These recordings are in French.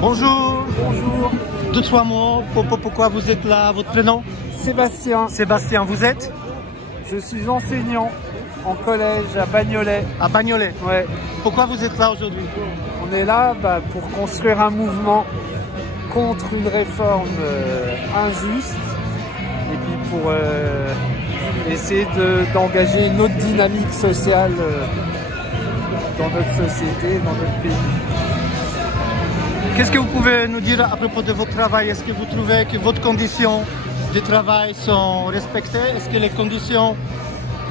Bonjour. Bonjour. 2-3 mots. Pourquoi vous êtes là? Votre prénom? Sébastien. Sébastien, vous êtes? Je suis enseignant en collège à Bagnolet. À Bagnolet? Ouais. Pourquoi vous êtes là aujourd'hui? On est là pour construire un mouvement contre une réforme injuste et puis pour essayer d'engager une autre dynamique sociale dans notre société, dans notre pays. Qu'est-ce que vous pouvez nous dire à propos de votre travail? Est-ce que vous trouvez que vos conditions de travail sont respectées? Est-ce que les conditions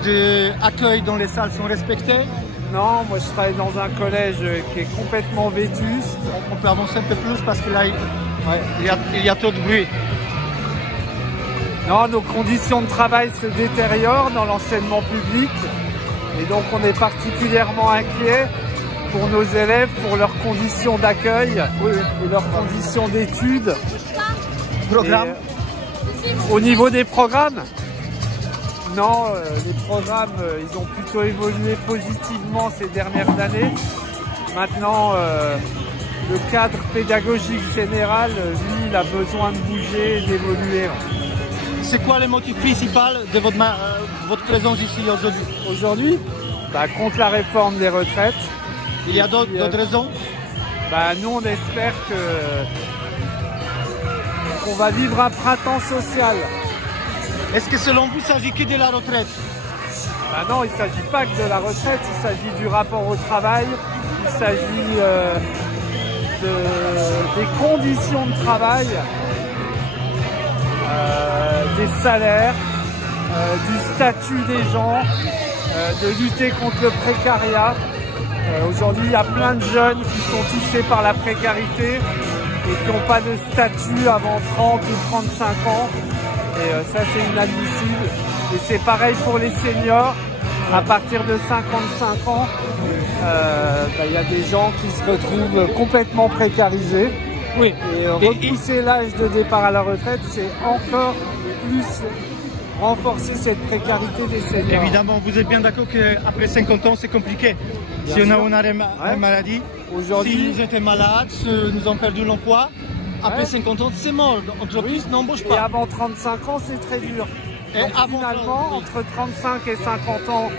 d'accueil dans les salles sont respectées? Non, moi je travaille dans un collège qui est complètement vétuste. On peut avancer un peu plus parce que là, il y a trop de bruit. Non, nos conditions de travail se détériorent dans l'enseignement public et donc on est particulièrement inquiet pour nos élèves, pour leurs conditions d'accueil et leurs conditions d'études. Programme. Au niveau des programmes, non, les programmes, ils ont plutôt évolué positivement ces dernières années. Maintenant, le cadre pédagogique général, lui, il a besoin de bouger et d'évoluer. C'est quoi le motif principal de votre présence ici aujourd'hui? Aujourd'hui, contre la réforme des retraites. Il y a d'autres raisons? Nous, on espère qu'on va vivre un printemps social. Est-ce que selon vous, il s'agit que de la retraite? Non, il ne s'agit pas que de la retraite, il s'agit du rapport au travail, il s'agit des conditions de travail, des salaires, du statut des gens, de lutter contre le précariat. Aujourd'hui, il y a plein de jeunes qui sont touchés par la précarité et qui n'ont pas de statut avant 30 ou 35 ans. Et ça, c'est inadmissible. Et c'est pareil pour les seniors. À partir de 55 ans, il y a des gens qui se retrouvent complètement précarisés. Oui. Et repousser l'âge de départ à la retraite, c'est encore plus renforcer cette précarité des seniors. Évidemment, vous êtes bien d'accord qu'après 50 ans, c'est compliqué. Si on a une maladie, si nous étions malades, nous avons perdu l'emploi, après 50 ans, c'est mort. L'entreprise n'embauche pas. Et avant 35 ans, c'est très dur. Et finalement, entre 35 et 50 ans,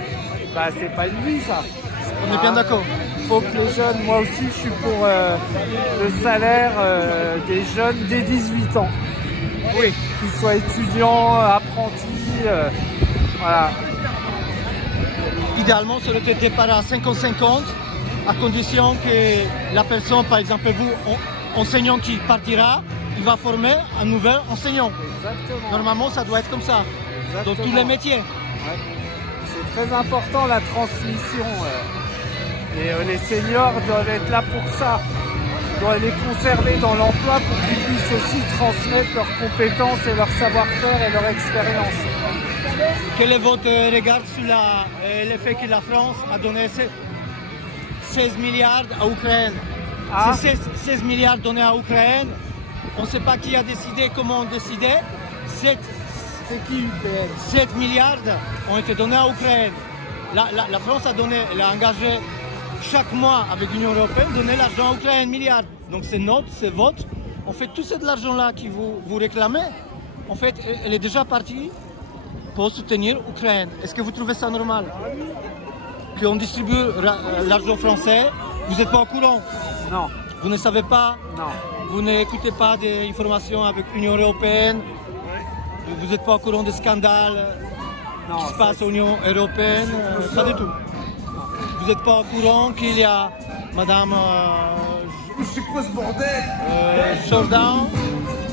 c'est pas une vie, ça. On est bien d'accord. Il faut que les jeunes, moi aussi, je suis pour le salaire des jeunes dès 18 ans. Oui. Qu'ils soient étudiants, apprentis, voilà. Idéalement, c'est le départ à 50-50, à condition que la personne, par exemple vous, enseignant qui partira, il va former un nouvel enseignant. Exactement. Normalement, ça doit être comme ça, dans tous les métiers. Ouais. C'est très important la transmission. Et les seniors doivent être là pour ça. On doit les conserver dans l'emploi pour qu'ils puissent aussi transmettre leurs compétences et leur savoir-faire et leur expérience. Quel est votre regard sur le fait que la France a donné 16 milliards à l'Ukraine? 16 milliards donnés à l'Ukraine, on ne sait pas qui a décidé, comment on a décidé. 7 milliards ont été donnés à l'Ukraine. La France a donné, elle a engagé chaque mois avec l'Union européenne, donner l'argent à l'Ukraine, milliards. Donc c'est notre, c'est votre. En fait, tout cet argent-là que vous réclamez, en fait, elle est déjà partie pour soutenir l'Ukraine. Est-ce que vous trouvez ça normal? Qu'on distribue l'argent français, vous n'êtes pas au courant? Non. Vous ne savez pas? Non. Vous n'écoutez pas des informations avec l'Union européenne? Vous n'êtes pas au courant des scandales qui se passent à l'Union européenne? Pas du tout. Vous n'êtes pas au courant qu'il y a Madame c'est quoi ce bordel Jourdain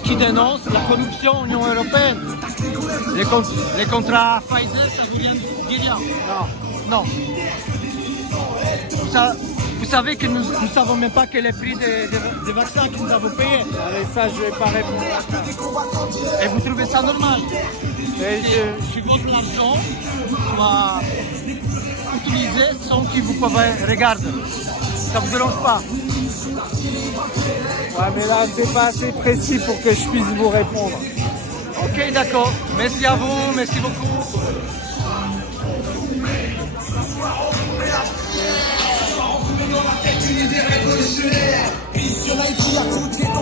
qui dénonce la corruption à l'Union européenne? Les contrats Pfizer, ça vous vient de dire? Non. Vous savez que nous ne savons même pas quel est le prix des vaccins que nous avons payés. Allez, ça, je ne vais pas répondre à ça. Et vous trouvez ça normal? Que votre argent soit utilisé sans que vous pouvez regarder. Ça vous dérange pas? Ouais, mais là, c'est pas assez précis pour que je puisse vous répondre. Ok, d'accord. Merci à vous, merci beaucoup.